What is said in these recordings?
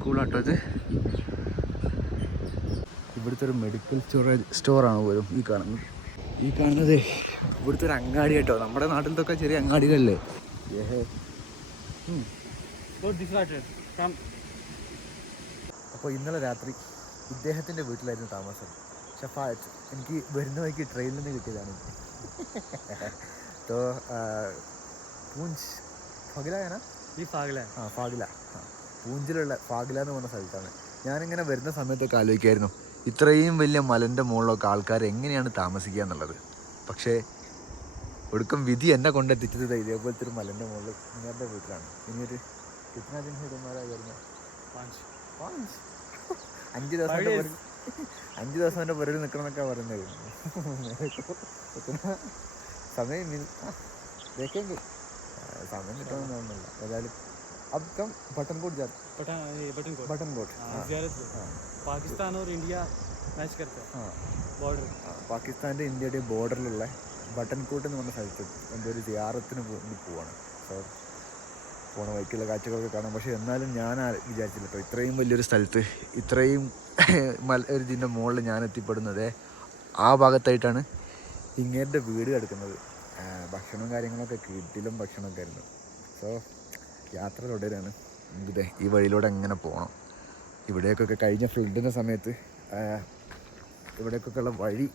സ്കൂളാട്ടോ ഇത്. ഇവിടുത്തെ ഒരു മെഡിക്കൽ സ്റ്റോറാണ് പോലും ഈ കാണുന്നത് ഇവിടുത്തെ ഒരു അങ്ങാടി കേട്ടോ. നമ്മുടെ നാട്ടിലത്തൊക്കെ ചെറിയ അങ്ങാടികളില്ലേ. അപ്പോൾ ഇന്നലെ രാത്രി ഇദ്ദേഹത്തിൻ്റെ വീട്ടിലായിരുന്നു താമസം. ഷഫായത്ത് എനിക്ക് വരുന്ന വഴിക്ക് ട്രെയിനിൽ നിന്ന് കിട്ടിയതാണ്. പൂഞ്ച് ഫാഗിലാണ് ഈ ഫാഗില പൂഞ്ചിലുള്ള ഫാഗില എന്ന് പറഞ്ഞ സ്ഥലത്താണ്. ഞാനിങ്ങനെ വരുന്ന സമയത്തൊക്കെ ആലോചിക്കായിരുന്നു ഇത്രയും വലിയ മലൻ്റെ മുകളിലൊക്കെ ആൾക്കാർ എങ്ങനെയാണ് താമസിക്കുക എന്നുള്ളത്. പക്ഷേ ഒടുക്കം വിധി എന്നെ കൊണ്ടെത്തിച്ചത് ഇതേപോലത്തെ ഒരു മലൻ്റെ മുകളിൽ നിങ്ങളുടെ വീട്ടിലാണ്. ഇനിയൊരു കിട്ടുന്നതിന്മാരായിരുന്നു 5 ദിവസം എൻ്റെ പുരയിൽ നിൽക്കണമെന്നൊക്കെ പറയുന്നത്. സമയം देखेंगे സമയം കിട്ടണമെന്നൊന്നുമില്ല. ഏതായാലും अब पठानकोट पाकिस्तान और इंडिया मैच करता है बॉर्डर. പാകിസ്ഥാൻ്റെ ഇന്ത്യയുടെ ബോർഡറിലുള്ള ബട്ടൻകോട്ട് എന്ന് പറഞ്ഞ സ്ഥലത്ത് എൻ്റെ ഒരു സിയാറത്തിന് പോവാണ്. സോ പോണ വഴിക്കുള്ള കാഴ്ചകളൊക്കെ കാണാം. പക്ഷേ എന്നാലും ഞാൻ വിചാരിച്ചില്ല കേട്ടോ ഇത്രയും വലിയൊരു സ്ഥലത്ത് ഇത്രയും ഒരു ഇതിൻ്റെ മുകളിൽ ഞാൻ എത്തിപ്പെടുന്നത്. ആ ഭാഗത്തായിട്ടാണ് ഇങ്ങേരുടെ വീട് കിടക്കുന്നത്. ഭക്ഷണവും കാര്യങ്ങളൊക്കെ കിട്ടിലും ഭക്ഷണമൊക്കെ ആയിരുന്നു. സോ യാത്ര തുടരാണ്. നമുക്കിതേ ഈ വഴിയിലൂടെ എങ്ങനെ പോകണം. ഇവിടേക്കൊക്കെ കഴിഞ്ഞ ഫ്ലഡിൻ്റെ സമയത്ത് ഇവിടേക്കൊക്കെ ഉള്ള വഴി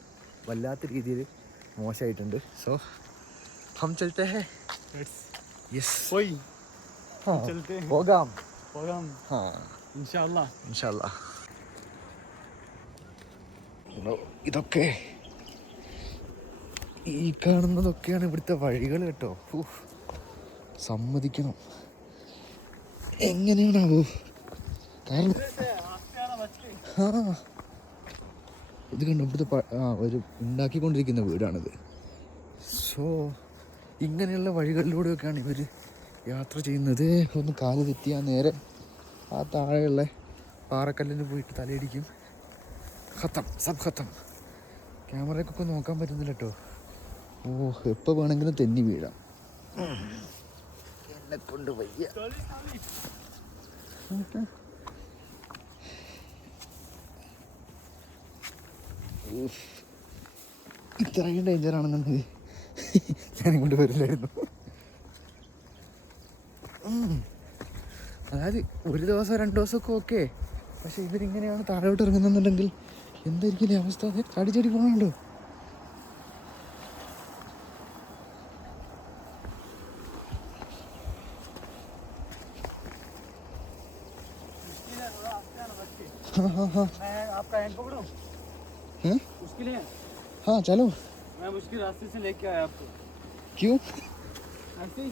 വല്ലാത്ത രീതിയിൽ മോശമായിട്ടുണ്ട്. സോ ഹം ചലത്തെ ഹേ. യെസ് പോകാം. ഇൻഷാല്ലാ. ഇതൊക്കെ ഈ കാണുന്നതൊക്കെയാണ് ഇവിടുത്തെ വഴികൾ കേട്ടോ. സമ്മതിക്കണം. എങ്ങനെയാണാവോ? കാരണം ഇത് കണ്ടോ ഇവിടുത്തെ ഒരു ഉണ്ടാക്കിക്കൊണ്ടിരിക്കുന്ന വീടാണിത്. സോ ഇങ്ങനെയുള്ള വഴികളിലൂടെയൊക്കെയാണ് ഇവർ യാത്ര ചെയ്യുന്നത്. ഒന്ന് കാല് തെറ്റിയാൽ നേരെ ആ താഴെയുള്ള പാറക്കല്ലിന് പോയിട്ട് തലയിടിക്കും. ഖത്തം സബ് ഖത്തം. ക്യാമറയ്ക്കൊക്കെ നോക്കാൻ പറ്റുന്നില്ല കേട്ടോ. എപ്പോൾ വേണമെങ്കിലും തെന്നി വീഴാം. എന്നെ കൊണ്ട് വയ്യ. ഇത്രയും ഡേഞ്ചറാണെന്നുണ്ടെങ്കിൽ ഞാനും കൊണ്ട് വരില്ലായിരുന്നു. അതായത് ഒരു ദിവസം 2 ദിവസമൊക്കെ ഓക്കെ. പക്ഷെ ഇവരിങ്ങനെയാണ് താഴോട്ട് ഇറങ്ങുന്നുണ്ടെങ്കിൽ എന്തായിരിക്കും അവസ്ഥ? ചാടി പോകണുണ്ടോ? हाँ चलो. मैं मुश्किल रास्ते से लेके आया आपको. क्यों? ऐसे ही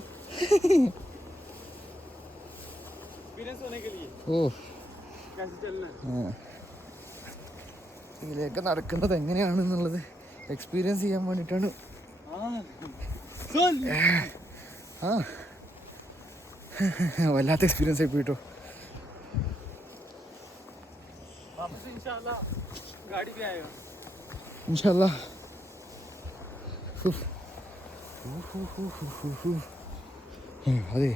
एक्सपीरियंस होने के लिए. ഓ कैसे चलना है. ഇതിലേക്ക് നടക്കുന്നത് എങ്ങനെയാണെന്നുള്ളത് എക്സ്പീരിയൻസ് ചെയ്യാൻ വേണ്ടിയിട്ടാണ്. വല്ലാത്ത എക്സ്പീരിയൻസ് ആയി പോയിട്ടോ. ഇൻഷാല്ലാ. അതെ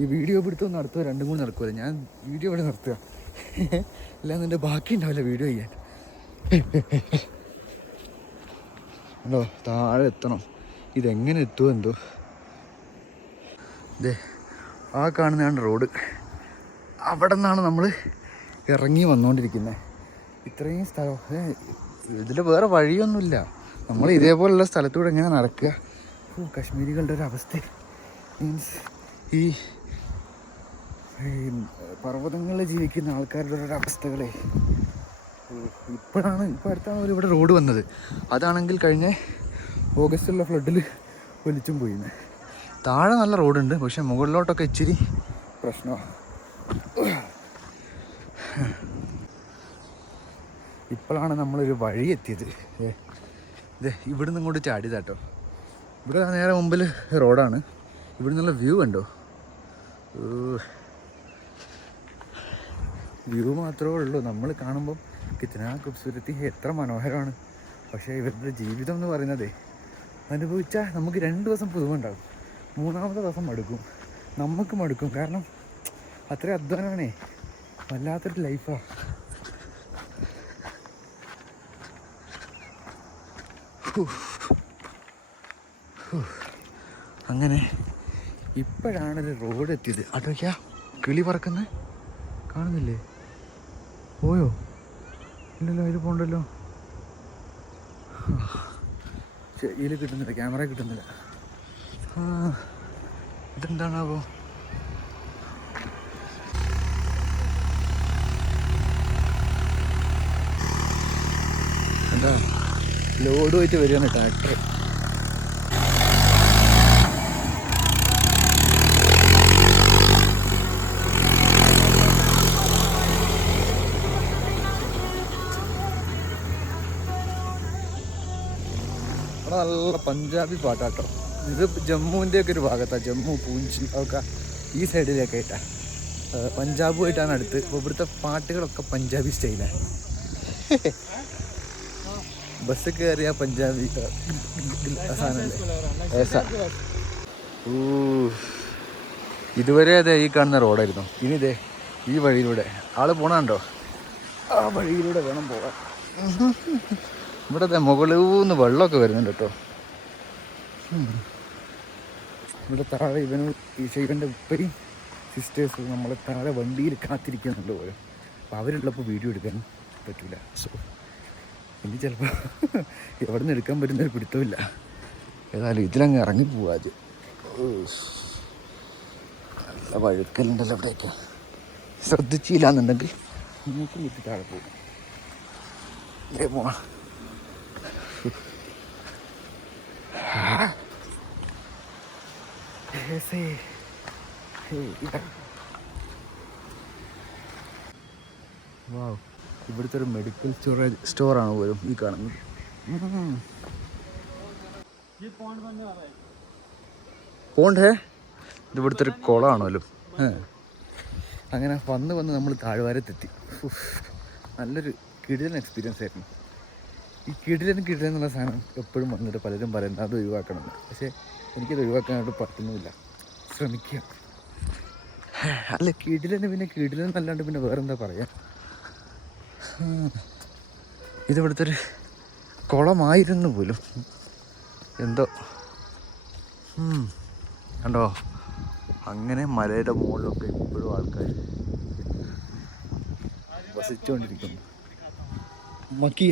ഈ വീഡിയോ പിടുത്തൊന്നും നടത്തുക 2-3 നടക്കുമല്ലോ. ഞാൻ വീഡിയോ ഇവിടെ നിർത്തുക. അല്ലാതെ എൻ്റെ ബാക്കി ഉണ്ടാവില്ല വീഡിയോ ചെയ്യാൻ. ഉണ്ടോ താഴെ എത്തണം. ഇതെങ്ങനെ എത്തുമോ എന്തോ. ഇതേ ആ കാണുന്നതാണ് റോഡ്. അവിടെ നിന്നാണ് നമ്മൾ ഇറങ്ങി വന്നുകൊണ്ടിരിക്കുന്നത്. ഇത്രയും സ്ഥലം ഇതിൽ വേറെ വഴിയൊന്നുമില്ല. നമ്മൾ ഇതേപോലുള്ള സ്ഥലത്തൂടെ എങ്ങനെ നടക്കുക. കശ്മീരികളുടെ ഒരു അവസ്ഥ മീൻസ് ഈ പർവ്വതങ്ങളിൽ ജീവിക്കുന്ന ആൾക്കാരുടെ ഒരു അവസ്ഥകളെ ഇപ്പോൾ അടുത്താണ് ഇവിടെ റോഡ് വന്നത്. അതാണെങ്കിൽ കഴിഞ്ഞ ഓഗസ്റ്റിലുള്ള ഫ്ലഡിൽ ഒലിച്ചും പോയിന്ന്. താഴെ നല്ല റോഡുണ്ട്, പക്ഷെ മുകളിലോട്ടൊക്കെ ഇച്ചിരി പ്രശ്നമാണ്. ഇപ്പോഴാണ് നമ്മളൊരു വഴി എത്തിയത്. ഇത് ഇവിടെ നിന്ന് ഇങ്ങോട്ട് ചാടിയതാട്ടോ. ഇവിടെ നേരെ മുമ്പിൽ റോഡാണ്. ഇവിടെ നിന്നുള്ള വ്യൂ കണ്ടോ. വ്യൂ മാത്രമേ ഉള്ളൂ. നമ്മൾ കാണുമ്പം കിത്തന ഖൂബ്സൂരത്തി, എത്ര മനോഹരമാണ്. പക്ഷേ ഇവരുടെ ജീവിതം എന്ന് പറയുന്നത് അനുഭവിച്ചാൽ നമുക്ക് 2 ദിവസം പുതുമ ഉണ്ടാകും, 3-ാമത്തെ ദിവസം മടുക്കും. നമുക്ക് മടുക്കും. കാരണം അത്രയും അധ്വാനമാണേ, വല്ലാത്തൊരു ലൈഫാ. അങ്ങനെ ഇപ്പോഴാണൊരു റോഡ് എത്തിയത്. അതൊക്കെയാ കിളി പറക്കുന്നത് കാണുന്നില്ലേ? പോയോ? ഇല്ലല്ലോ, ഇത് പോണ്ടല്ലോ. ഇതിൽ കിട്ടുന്നില്ല, ക്യാമറ കിട്ടുന്നില്ല. ഇതെന്താണാവോ? എന്താ ലോഡ് പോയിട്ട് വരികയാണ് ട്രാക്ടർ. നല്ല പഞ്ചാബി പാട്ടാട്ടോ. ഇത് ജമ്മുവിൻ്റെ ഒക്കെ ഒരു ഭാഗത്താണ്, ജമ്മു പൂഞ്ച് ഒക്കെ ഈ സൈഡിലൊക്കെ ആയിട്ടാണ്. പഞ്ചാബുമായിട്ടാണ് അടുത്ത്. അപ്പോൾ ഇവിടുത്തെ പാട്ടുകളൊക്കെ പഞ്ചാബി സ്റ്റൈലാണ്. ബസ് കയറിയ പഞ്ചാബി സാധനമല്ലേ. ഇതുവരെ അതെ ഈ കാണുന്ന റോഡായിരുന്നു. ഇനി ഇതേ ഈ വഴിയിലൂടെ ആള് പോണുണ്ടോ? ആ വഴിയിലൂടെ വേണം പോകാൻ. ഇവിടെ മുകളിലൂന്ന് വെള്ളമൊക്കെ വരുന്നുണ്ട് കേട്ടോ. ഇവിടെ താഴെ ഇവൻ്റെ ഉപ്പയും സിസ്റ്റേഴ്സും നമ്മളെ താഴെ വണ്ടിയിൽ കാത്തിരിക്കുന്നുണ്ട് പോലും. അപ്പോൾ അവരുള്ളപ്പോൾ വീഡിയോ എടുക്കാൻ പറ്റില്ല. സോ ഇനി ചിലപ്പോൾ എവിടെ നിന്ന് എടുക്കാൻ പറ്റുന്നൊരു പിടുത്തമില്ല. ഏതായാലും ഇതിലങ്ങ് ഇറങ്ങി പോവാത്. നല്ല വഴുക്കലുണ്ടല്ലോ അവിടെയൊക്കെ. ശ്രദ്ധിച്ചില്ല എന്നുണ്ടെങ്കിൽ നമുക്ക് വീട്ടിൽ താഴെ പോകും. ഇതേ പോവാം. വാവ്, ഇവിടുത്തെ ഒരു മെഡിക്കൽ സ്റ്റോറാണ് പോലും ഈ കാണുന്നത്. പോണ്ട് ഇത് ഇവിടുത്തെ ഒരു കുളമാണല്ലോ. അങ്ങനെ വന്ന് നമ്മൾ താഴ്വാരത്തെത്തി. നല്ലൊരു കിടിലൻ എക്സ്പീരിയൻസ് ആയിരുന്നു. ഈ കിടിലൻ എന്നുള്ള സാധനം എപ്പോഴും വന്നിട്ട് പലരും പറയുന്നത് അത് ഒഴിവാക്കണം. പക്ഷേ എനിക്കത് ഒഴിവാക്കാനായിട്ട് പറ്റുന്നുമില്ല. ശ്രമിക്കുക. അല്ല, കിടിലന് പിന്നെ കിടിലൻ എന്നല്ലാണ്ട് പിന്നെ വേറെന്താ പറയാ. ഇതിവിടുത്തെ ഒരു കുളമായിരുന്നു പോലും എന്തോ. കണ്ടോ, അങ്ങനെ മലയുടെ മുകളിലൊക്കെ ഇപ്പോഴും ആൾക്കാർ വസിച്ചുകൊണ്ടിരിക്കുന്നു. മക്കി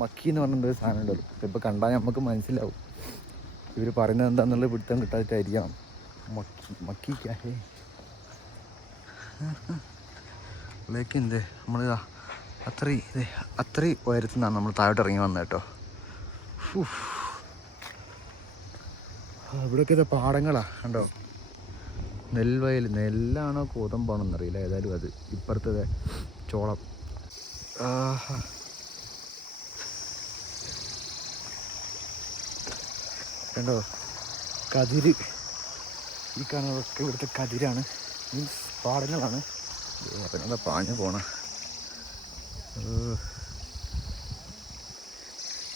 മക്കി എന്ന് പറഞ്ഞൊരു സാധനം ഉണ്ടല്ലോ. ഇപ്പോൾ കണ്ടാൽ നമുക്ക് മനസ്സിലാവും ഇവർ പറയുന്നത് എന്താണെന്നുള്ളത് പിടുത്തം കിട്ടാതിട്ടായിരിക്കാം. മക്കി ക്യാഹേ ലേക്കെന്തേ നമ്മളിതാ അത്രയും ഉയരത്തിൽ നിന്നാണ് നമ്മൾ താഴോട്ട് ഇറങ്ങി വന്നത് കേട്ടോ. ഇവിടെയൊക്കെ ഇത് പാടങ്ങളാണ് കണ്ടോ. നെൽവയൽ, നെല്ലാണോ കോതമ്പാണോ എന്നറിയില്ല. ഏതായാലും അത് ഇപ്പുറത്തെ ചോളം. കണ്ടോ കതിര്. ഈ കാണുന്നതൊക്കെ ഇവിടുത്തെ കതിരാണ്, മീൻസ് പാടങ്ങളാണ്. അതിനെന്താ പാഞ്ഞു പോണ.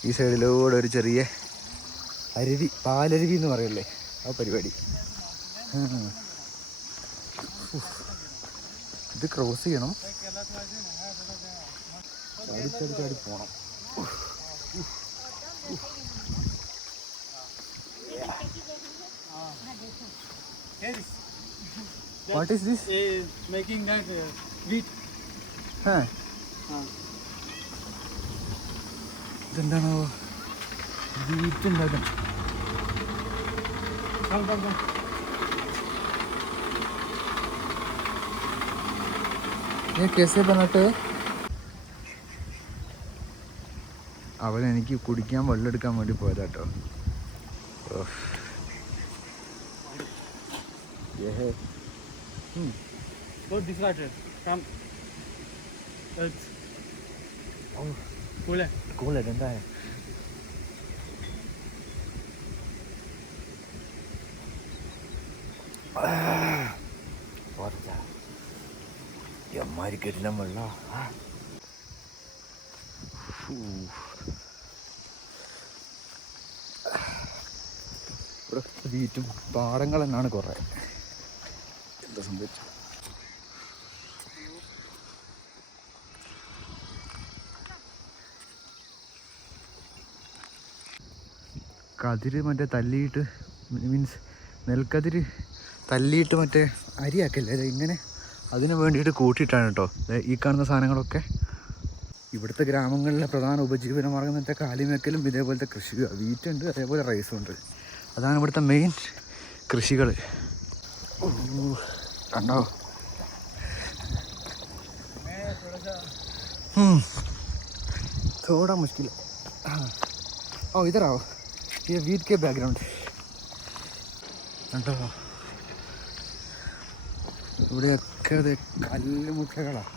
ഈ സൈഡിലൂടെ ഒരു ചെറിയ അരുവി, പാലരുവി എന്ന് പറയല്ലേ, ആ പരിപാടി. ഇത് ക്രോസ് ചെയ്യണം, ചാടി പോണം. What is this? Making that wheat. ഇതെന്താണോ? വീറ്റ് ഉണ്ടാക്കാൻ. कैसे बनाते? അവൻ എനിക്ക് കുടിക്കാൻ വെള്ളം എടുക്കാൻ വേണ്ടി പോയതാട്ടോ. Go distracted. Come. It's cool है. Cool है, ठंडा है. बहुत अच्छा. ये हमारी कितना मल्ला. ഇവിടെ വീറ്റും പാടങ്ങൾ തന്നെയാണ് കുറേ. എന്താ സംഭവിച്ചു? കതിര് മറ്റേ തല്ലിയിട്ട് മീൻസ് നെൽക്കതിര് തല്ലിയിട്ട് മറ്റേ അരിയാക്കല്ലേ അത് ഇങ്ങനെ അതിന് വേണ്ടിയിട്ട് കൂട്ടിയിട്ടാണ് കേട്ടോ ഈ കാണുന്ന സാധനങ്ങളൊക്കെ. ഇവിടുത്തെ ഗ്രാമങ്ങളിലെ പ്രധാന ഉപജീവന മാർഗ്ഗം എന്ന് വെച്ചാൽ കാലിമേക്കലും ഇതേപോലത്തെ കൃഷി, വീറ്റുണ്ട് അതേപോലെ റൈസും ഉണ്ട്. അതാണ് ഇവിടുത്തെ മെയിൻ കൃഷികൾ. കണ്ടോ थोड़ा मुश्किल ओ इधर आओ, ये वीट के बैकग्राउंड കണ്ടോ. ഇവിടെയൊക്കെ അത് കല്ലുമുട്ടകളാണ്.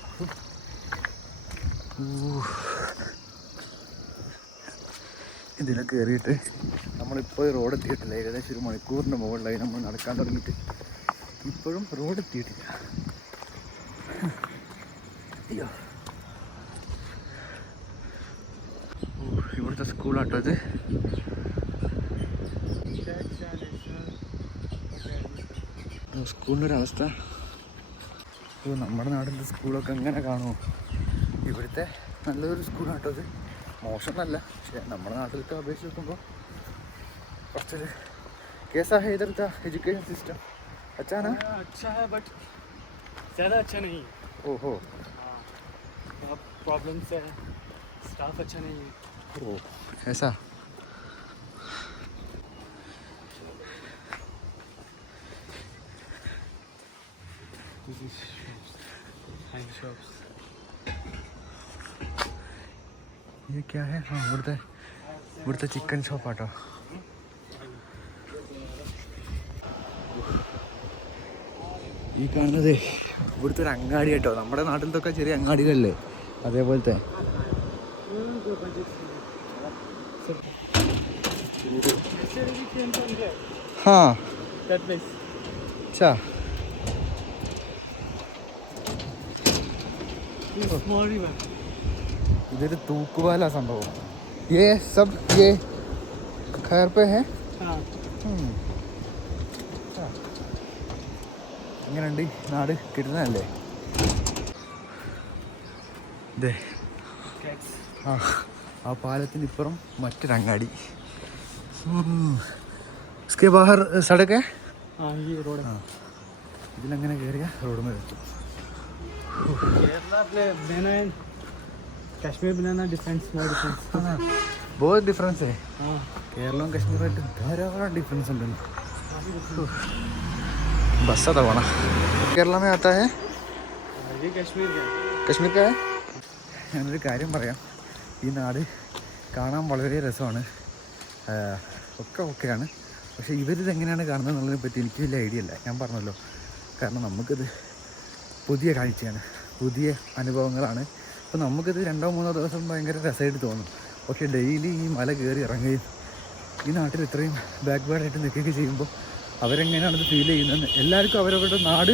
ഇതിലൊക്കെ കയറിയിട്ട് നമ്മളിപ്പോൾ റോഡ് എത്തിയിട്ടില്ല. ഏകദേശം ഒരു മണിക്കൂറിൻ്റെ മുകളിലായി നമ്മൾ നടക്കാൻ തുടങ്ങിയിട്ട്. ഇപ്പോഴും റോഡ് എത്തിയിട്ടില്ല. അയ്യോ, ഇവിടുത്തെ സ്കൂളാട്ടോ ഇത്. സ്കൂളിൻ്റെ ഒരവസ്ഥ നമ്മുടെ നാട്ടിലെ സ്കൂളൊക്കെ എങ്ങനെ കാണുമോ? ഇവിടുത്തെ നല്ലൊരു സ്കൂളാട്ടോ ഇത്. മോശമൊന്നല്ല, പക്ഷേ നമ്മുടെ നാട്ടിലത്തെ അപേക്ഷിച്ച് നോക്കുമ്പോൾ കുറച്ചൊരു കേസാ है इधर का एजुकेशन सिस्टम अच्छा ना? अच्छा है बट ज़्यादा अच्छा नहीं. ओहो, बहुत प्रॉब्लम्स है, स्टाफ अच्छा नहीं है. ओ ऐसा. ये क्या है? हाँ, ഇവിടുത്തെ ചിക്കൻ ഷോപ്പാട്ടോ. ഈ കാണുന്നത് ഇവിടുത്തെ ഒരു അങ്ങാടി കേട്ടോ. നമ്മുടെ നാട്ടിലത്തൊക്കെ ചെറിയ അങ്ങാടികളില്ലേ അതേപോലത്തെ. हाँ अच्छा, इधर तूकवाला संभव. ये सब ये खैर पे है. എങ്ങനെയുണ്ട് നാട്? കിട്ടുന്നതല്ലേ? ഇതേ ആ പാലത്തിന് ഇപ്പുറം മറ്റൊരങ്ങാടി. इसके बाहर सड़क है. हाँ ये रोड है. ഇതിലങ്ങനെ കയറിയ റോഡ് മേൽ എത്തും. केरला बनाना एंड कश्मीर बनाना डिफरेंस बहुत डिफरेंस है. हाँ കേരളവും കശ്മീരുമായിട്ട് ധാരാളം ഡിഫറൻസ് ഉണ്ടല്ലോ. बस आता होना केरला में आता है. ये कश्मीर का കശ്മീർ का है. ഞാനൊരു കാര്യം പറയാം. ഈ നാട് കാണാൻ വളരെ രസമാണ്, ഒക്കെ ഓക്കെയാണ്. പക്ഷേ ഇവരിതെങ്ങനെയാണ് കാണുന്നത് എന്നുള്ളതിനെ പറ്റി എനിക്ക് വലിയ ഐഡിയ ഇല്ല. ഞാൻ പറഞ്ഞല്ലോ, കാരണം നമുക്കിത് പുതിയ കാഴ്ചയാണ്, പുതിയ അനുഭവങ്ങളാണ്. അപ്പോൾ നമുക്കിത് 2-3 ദിവസം ഭയങ്കര രസമായിട്ട് തോന്നും. പക്ഷേ ഡെയിലി ഈ മല കയറി ഇറങ്ങുകയും ഈ നാട്ടിൽ ഇത്രയും ബാക്ക്വേർഡായിട്ട് നിൽക്കുകയൊക്കെ ചെയ്യുമ്പോൾ അവരെങ്ങനെയാണിത് ഫീൽ ചെയ്യുന്നത്. എല്ലാവർക്കും അവരവരുടെ നാട്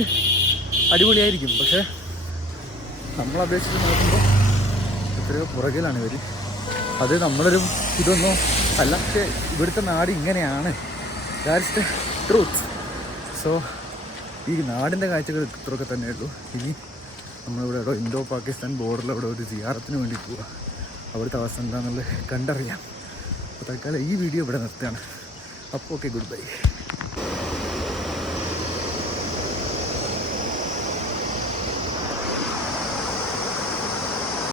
അടിപൊളിയായിരിക്കും, പക്ഷേ നമ്മളപേക്ഷിച്ച് നോക്കുമ്പോൾ എത്രയോ പുറകിലാണ് ഇവർ. അത് നമ്മളൊരു ഇതൊന്നും അല്ല, പക്ഷേ ഇവിടുത്തെ നാട് ഇങ്ങനെയാണ്. That's the truth. സോ ഈ നാടിൻ്റെ കാഴ്ചകൾ ഇത്രയൊക്കെ തന്നെ ഉള്ളൂ. ഇനി നമ്മളിവിടെ എവിടെ ഇന്തോ പാകിസ്ഥാൻ ബോർഡറിൽ അവിടെ ഒരു സിയാറത്തിന് വേണ്ടി പോവുക. അവിടുത്തെ അവസ്ഥ എന്താണെന്നുള്ളത് കണ്ടറിയാം. അപ്പോൾ തൽക്കാലം ഈ വീഡിയോ ഇവിടെ നിർത്തുകയാണ്. അപ്പോൾ ഓക്കെ, ഗുഡ് ബൈ.